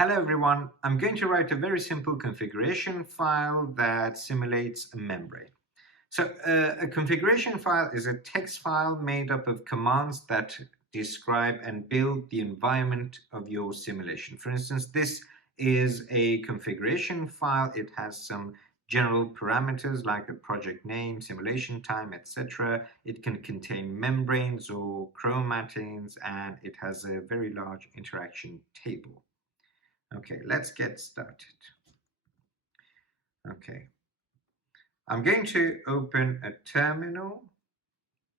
Hello everyone, I'm going to write a very simple configuration file that simulates a membrane. A configuration file is a text file made up of commands that describe and build the environment of your simulation. For instance, this is a configuration file. It has some general parameters like the project name, simulation time, etc. It can contain membranes or chromatins, and it has a very large interaction table. Okay, let's get started. Okay, I'm going to open a terminal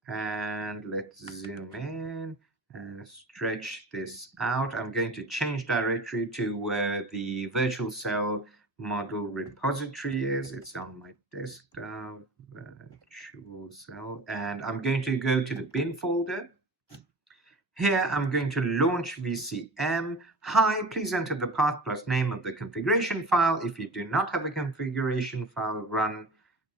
and let's zoom in and stretch this out. I'm going to change directory to where the virtual cell model repository is. It's on my desktop, virtual cell, and I'm going to go to the bin folder. Here I'm going to launch VCM. Hi, please enter the path plus name of the configuration file. If you do not have a configuration file, run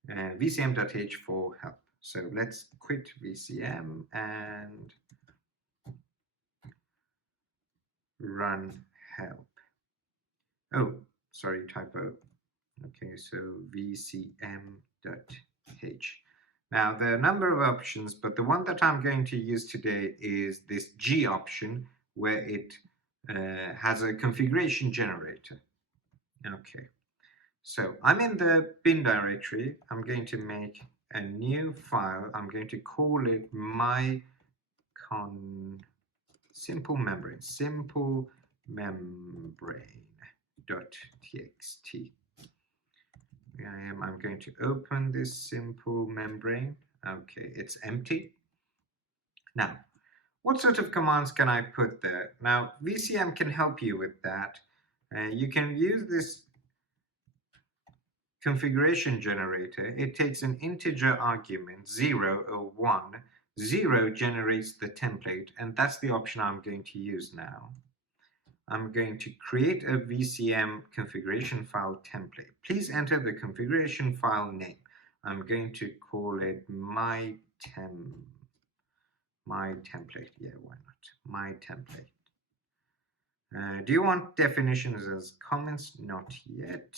vcm.h for help. So let's quit VCM and run help. Oh, sorry, typo. Okay, so vcm.h. Now, there are a number of options, but the one that I'm going to use today is this G option, where it has a configuration generator. Okay, so I'm in the bin directory. I'm going to make a new file. I'm going to call it simple membrane.txt. I'm going to open this simple membrane. Okay, it's empty. Now, what sort of commands can I put there? Now, VCM can help you with that. You can use this configuration generator. It takes an integer argument, 0 or 1. 0 generates the template, and that's the option I'm going to use now. I'm going to create a VCM configuration file template. Please enter the configuration file name. I'm going to call it my template. Yeah, why not? My template. Do you want definitions as comments? Not yet.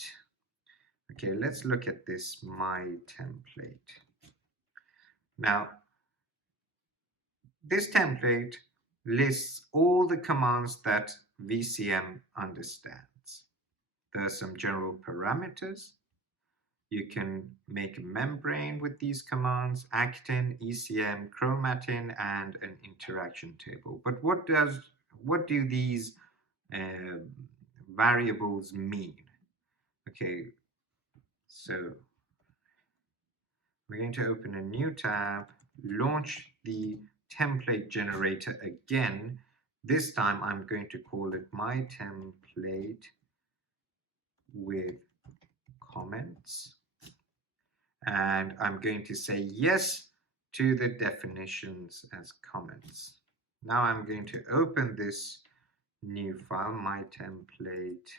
Okay, let's look at this my template. Now, this template lists all the commands that VCM understands. There are some general parameters. You can make a membrane with these commands, actin, ECM, chromatin, and an interaction table. But what do these variables mean? Okay, so we're going to open a new tab, launch the template generator again. This time I'm going to call it my template with comments. And I'm going to say yes to the definitions as comments. Now I'm going to open this new file, my template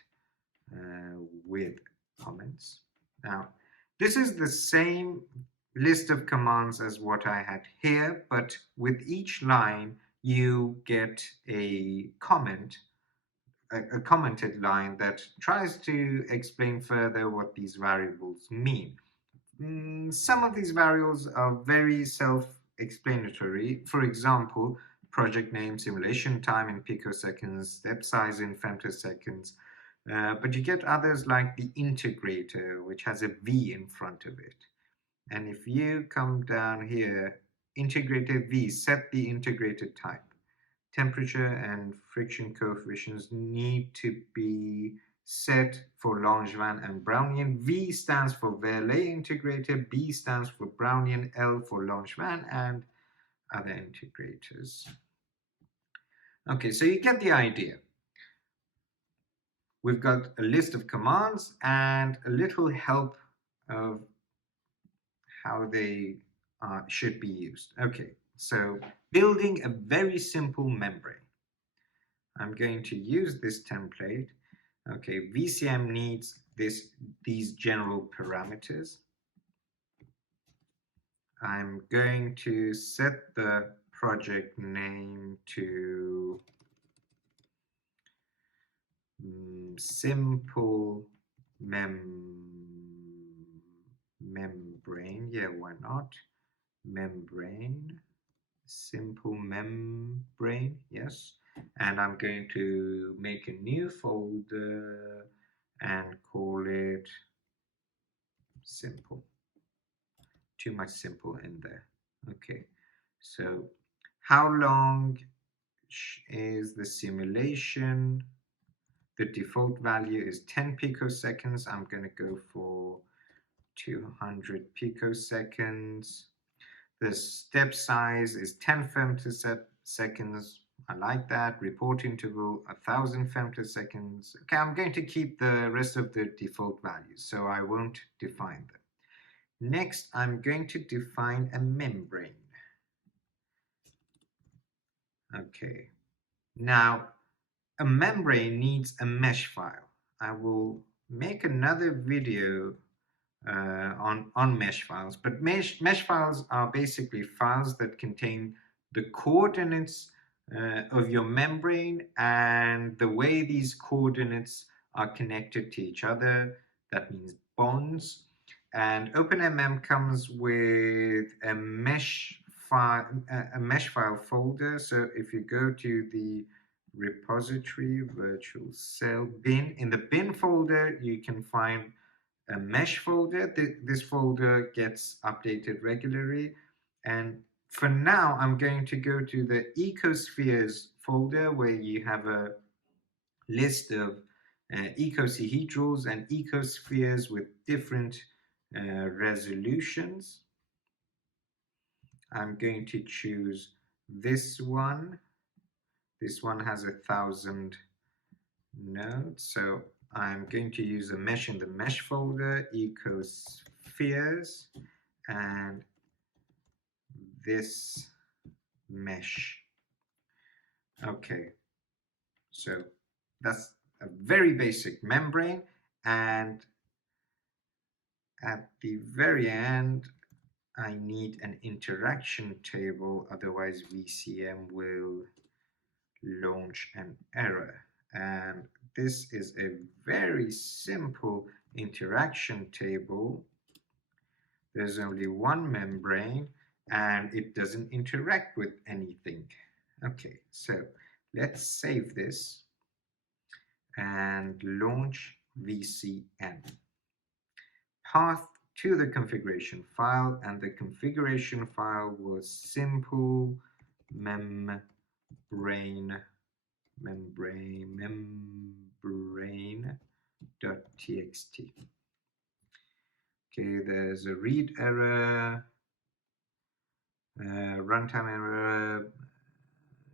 with comments. Now, this is the same list of commands as what I had here, but with each line you get a comment, a commented line that tries to explain further what these variables mean. Some of these variables are very self-explanatory. For example, project name, simulation time in picoseconds, step size in femtoseconds. But you get others like the integrator, which has a V in front of it. And if you come down here, integrator V, set the integrator type. Temperature and friction coefficients need to be set for Langevin and Brownian. V stands for Verlet integrator, B stands for Brownian, L for Langevin, and other integrators. Okay, so you get the idea. We've got a list of commands and a little help of how they should be used. Okay, so building a very simple membrane. I'm going to use this template. Okay, VCM needs these general parameters. I'm going to set the project name to simple membrane. Yeah, why not? Membrane, simple membrane, yes. And I'm going to make a new folder and call it simple. Too much simple in there. Okay, so how long is the simulation? The default value is 10 picoseconds. I'm going to go for 200 picoseconds. The step size is 10 femtoseconds. I like that. Report interval 1000 femtoseconds. Okay, I'm going to keep the rest of the default values, so I won't define them. Next, I'm going to define a membrane. Okay, now a membrane needs a mesh file. I will make another video on mesh files, but mesh files are basically files that contain the coordinates of your membrane and the way these coordinates are connected to each other. That means bonds. And OpenMM comes with a mesh file folder. So if you go to the repository virtual cell bin, in the bin folder you can find a mesh folder. This folder gets updated regularly, and for now I'm going to go to the Ecospheres folder, where you have a list of icosahedrals and ecospheres with different resolutions. I'm going to choose this one. This one has 1000 nodes, so I'm going to use a mesh in the mesh folder, Ecospheres, and this mesh. Okay, so that's a very basic membrane, and at the very end I need an interaction table, otherwise VCM will launch an error. And this is a very simple interaction table. There's only one membrane and it doesn't interact with anything. Okay, so let's save this and launch VCM. Path to the configuration file, and the configuration file was simple membrane. Membrane.txt. Okay, there's a read error, runtime error,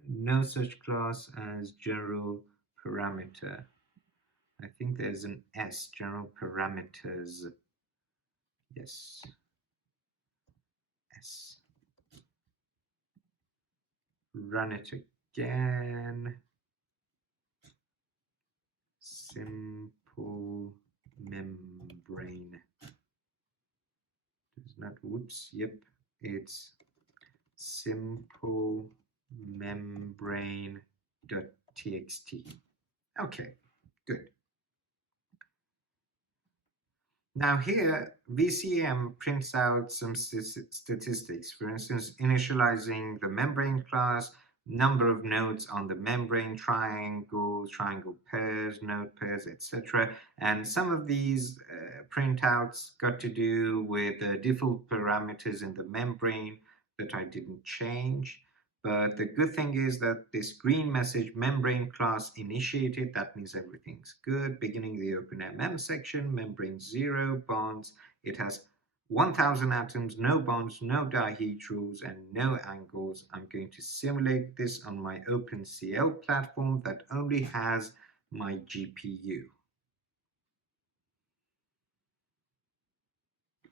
no such class as general parameter. I think there's an S, general parameters. Yes, S. Run it again. Simple membrane. It's not, whoops, yep, it's simple membrane.txt. Okay, good. Now here, VCM prints out some statistics. For instance, initializing the membrane class, number of nodes on the membrane, triangle pairs, node pairs, etc. And some of these printouts got to do with the default parameters in the membrane that I didn't change. But the good thing is that this green message, membrane class initiated, that means everything's good. Beginning the OpenMM section, membrane 0 bonds. It has 1000 atoms, no bonds, no dihedrals, and no angles. I'm going to simulate this on my OpenCL platform that only has my GPU.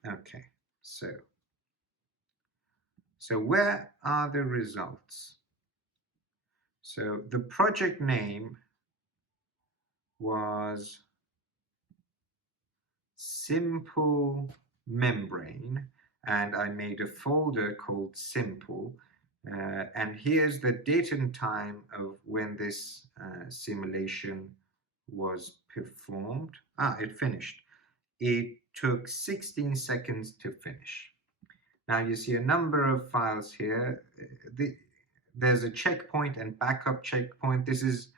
Okay, so where are the results? So the project name was simple membrane, and I made a folder called simple, and here's the date and time of when this simulation was performed. It finished. It took 16 seconds to finish. Now you see a number of files here. There's a checkpoint and backup checkpoint. This is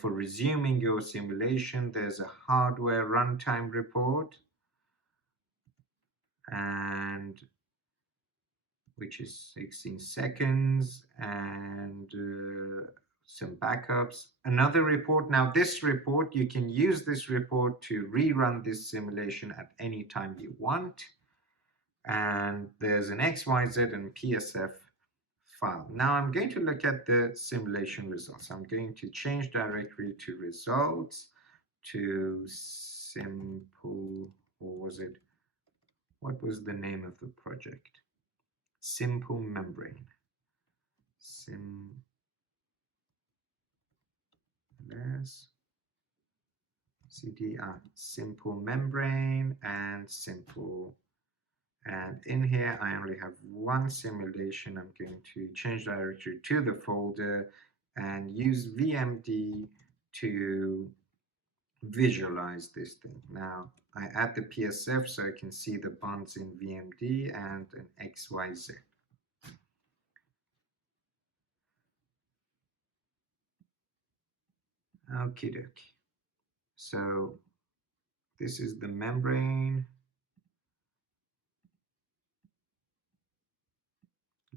for resuming your simulation. There's a hardware runtime report, and which is 16 seconds, and some backups. Another report. Now this report, you can use this report to rerun this simulation at any time you want. And there's an XYZ and PSF file. Now I'm going to look at the simulation results. I'm going to change directory to results to simple, or was it, what was the name of the project? Simple membrane. Simple membrane and simple. And in here, I only have one simulation. I'm going to change directory to the folder and use VMD to visualize this thing. Now, I add the PSF so I can see the bonds in VMD and an XYZ. Okie dokie. So this is the membrane.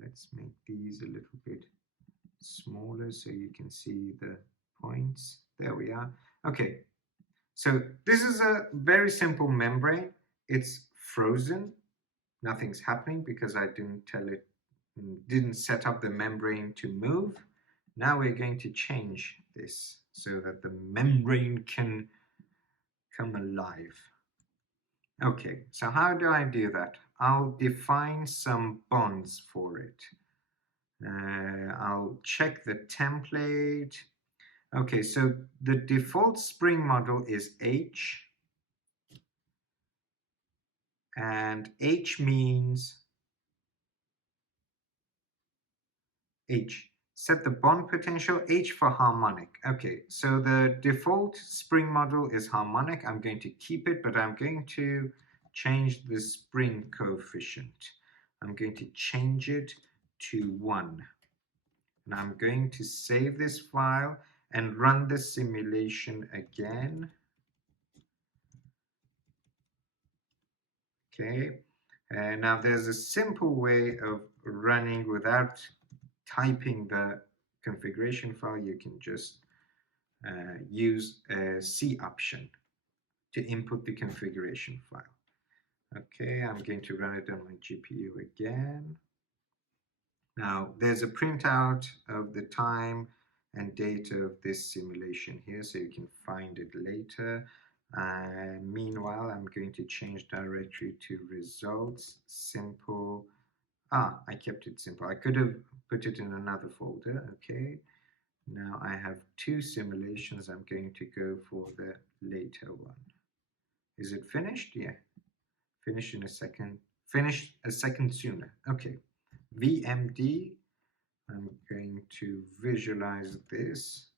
Let's make these a little bit smaller so you can see the points. There we are. Okay, so this is a very simple membrane. It's frozen. Nothing's happening because I didn't set up the membrane to move. Now we're going to change this so that the membrane can come alive. Okay, so how do I do that? I'll define some bonds for it. I'll check the template. Okay, so the default spring model is H, and H means H. Set the bond potential, H for harmonic. Okay, so the default spring model is harmonic. I'm going to keep it, but I'm going to change the spring coefficient. I'm going to change it to 1. And I'm going to save this file and run the simulation again. Okay, now there's a simple way of running without typing the configuration file. You can just use a C option to input the configuration file. Okay, I'm going to run it on my GPU again. Now there's a printout of the time and date of this simulation here, so you can find it later. Meanwhile, I'm going to change directory to results, simple. I kept it simple. I could have put it in another folder. Okay, now I have 2 simulations. I'm going to go for the later one. Is it finished? Yeah, finish in a second. Finish a second sooner. Okay, VMD. I'm going to visualize this.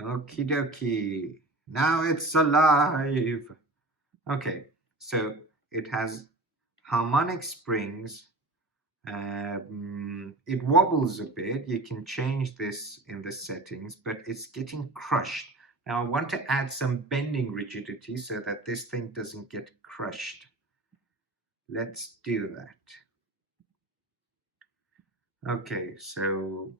Okie dokie. Now it's alive. Okay, so it has harmonic springs. It wobbles a bit. You can change this in the settings, but it's getting crushed. Now I want to add some bending rigidity so that this thing doesn't get crushed. Let's do that. Okay, so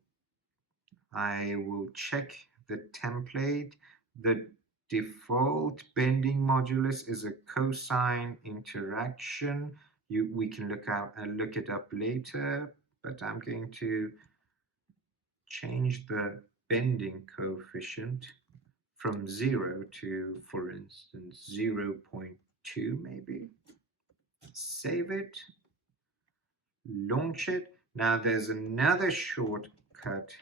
I will check the template. The default bending modulus is a cosine interaction. We can look it up later, but I'm going to change the bending coefficient from 0 to, for instance, 0.2 maybe. Save it, launch it. Now there's another shortcut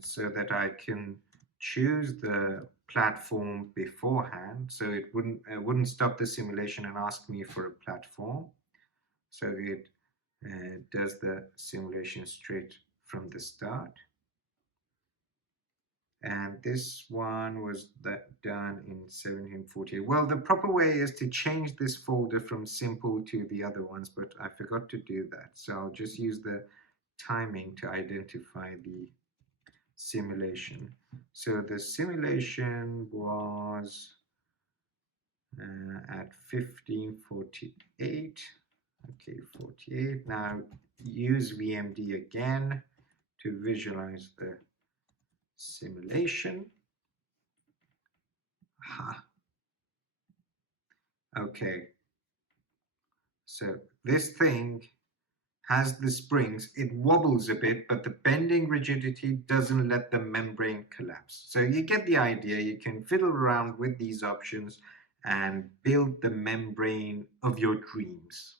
so that I can choose the platform beforehand, so it wouldn't stop the simulation and ask me for a platform. So it does the simulation straight from the start. And this one was done in 1748. Well, the proper way is to change this folder from simple to the other ones, but I forgot to do that. So I'll just use the timing to identify the simulation. So the simulation was at 1548. Okay, 48. Now use VMD again to visualize the simulation. Aha. Okay, so this thing has the springs. It wobbles a bit, but the bending rigidity doesn't let the membrane collapse. So you get the idea. You can fiddle around with these options and build the membrane of your dreams.